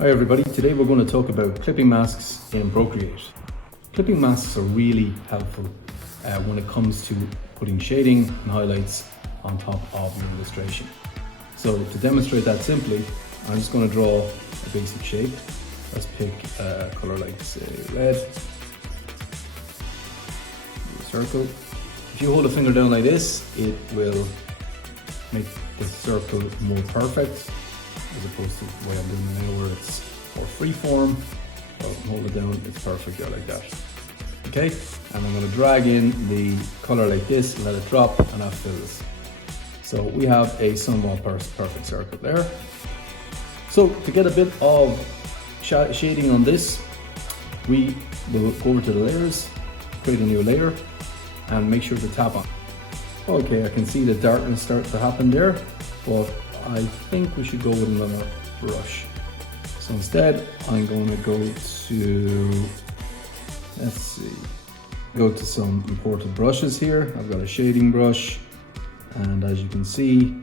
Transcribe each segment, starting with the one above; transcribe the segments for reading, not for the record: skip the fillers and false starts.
Hi everybody, today we're going to talk about clipping masks in Procreate. Clipping masks are really helpful when it comes to putting shading and highlights on top of your illustration. So to demonstrate that simply, I'm just going to draw a basic shape. Let's pick a color like say red, a circle. If you hold a finger down like this, it will make the circle more perfect, as opposed to the way I'm doing it now where it's more freeform. Well, hold it down, it's perfect there like that. Okay, and I'm going to drag in the color like this, let it drop, and that fills. So we have a somewhat perfect circle there. So to get a bit of shading on this, we will go over to the layers, create a new layer, and make sure to tap on. Okay, I can see the darkness start to happen there, but I think we should go with another brush. So instead, I'm going to go to, let's see, go to some imported brushes here. I've got a shading brush, and as you can see,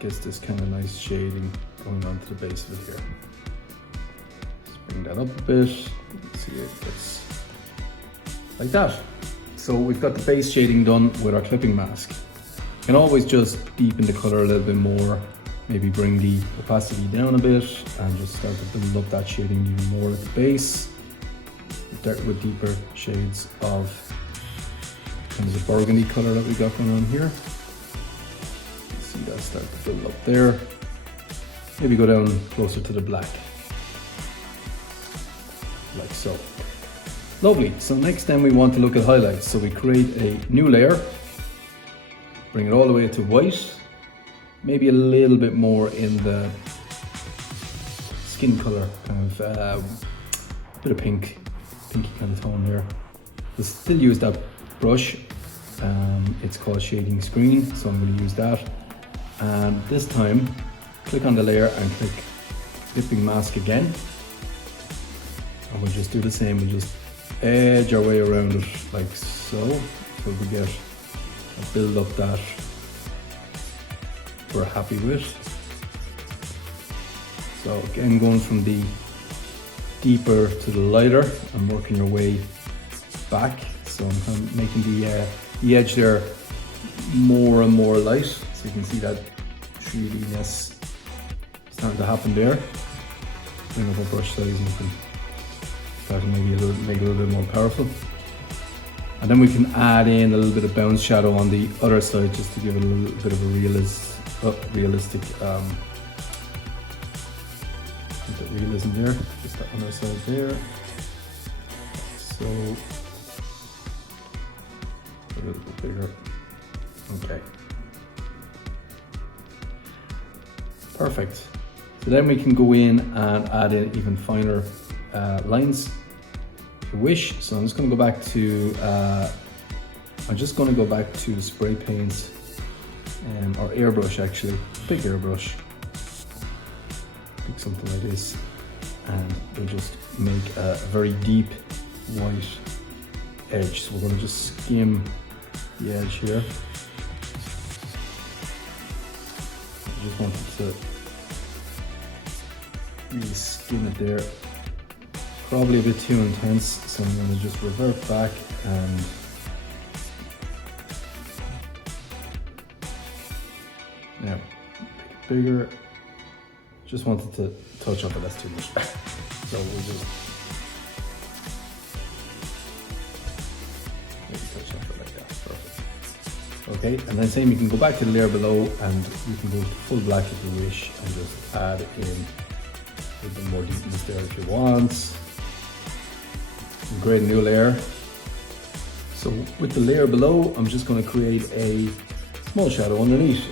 gets this kind of nice shading going onto the base of it here. Let's bring that up a bit. See, it gets like that. So we've got the base shading done with our clipping mask. You can always just deepen the color a little bit more, maybe bring the opacity down a bit and just start to build up that shading even more at the base with deeper shades of kind of the burgundy color that we got going on here. See that start to build up there. Maybe go down closer to the black, like so. Lovely. So next then we want to look at highlights. So we create a new layer, bring it all the way to white, maybe a little bit more in the skin color, kind of a bit of pinky kind of tone there. We'll still use that brush. It's called shading screen, so I'm going to use that. And this time, click on the layer and click clipping mask again. And we'll just do the same. We'll just edge our way around it like so, so we get a build up that we're happy with. So again, going from the deeper to the lighter and working your way back. So I'm kind of making the edge there more and more light, so you can see that 3Dness starting to happen there. Bring up our brush size and you can start to make it a little bit more powerful. And then we can add in a little bit of bounce shadow on the other side just to give it a little bit of a realistic realism there. Just that other side there. So a little bit bigger. Okay. Perfect. So then we can go in and add in even finer lines if you wish. So I'm just going to go back to the spray paints or airbrush actually. Big airbrush. Pick something like this, and we'll just make a very deep white edge. So we're going to just skim the edge here. I just wanted to really skim it there. Probably a bit too intense, so I'm going to just revert back and now bigger. Just wanted to touch up, but that's too much. So we'll just maybe touch up it like that. Perfect. Okay, and then same, you can go back to the layer below and you can go full black if you wish and just add in a little bit more deepness there if you want. Create a new layer. So with the layer below, I'm just going to create a small shadow underneath,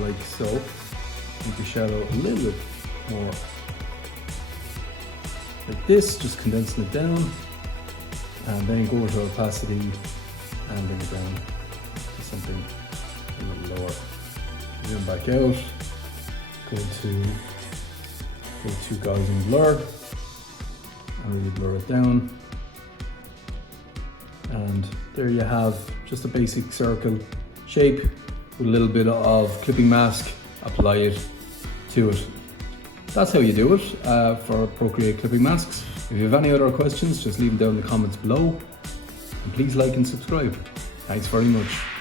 like so. Make the shadow a little bit more like this, just condensing it down, and then go to opacity and bring it down to something a little lower. Zoom back out, go to Gaussian blur, and really blur it down. And there you have just a basic circle shape with a little bit of clipping mask, apply it to it. that's how you do it for Procreate clipping masks. If you have any other questions, just leave them down in the comments below. And please like and subscribe. Thanks very much.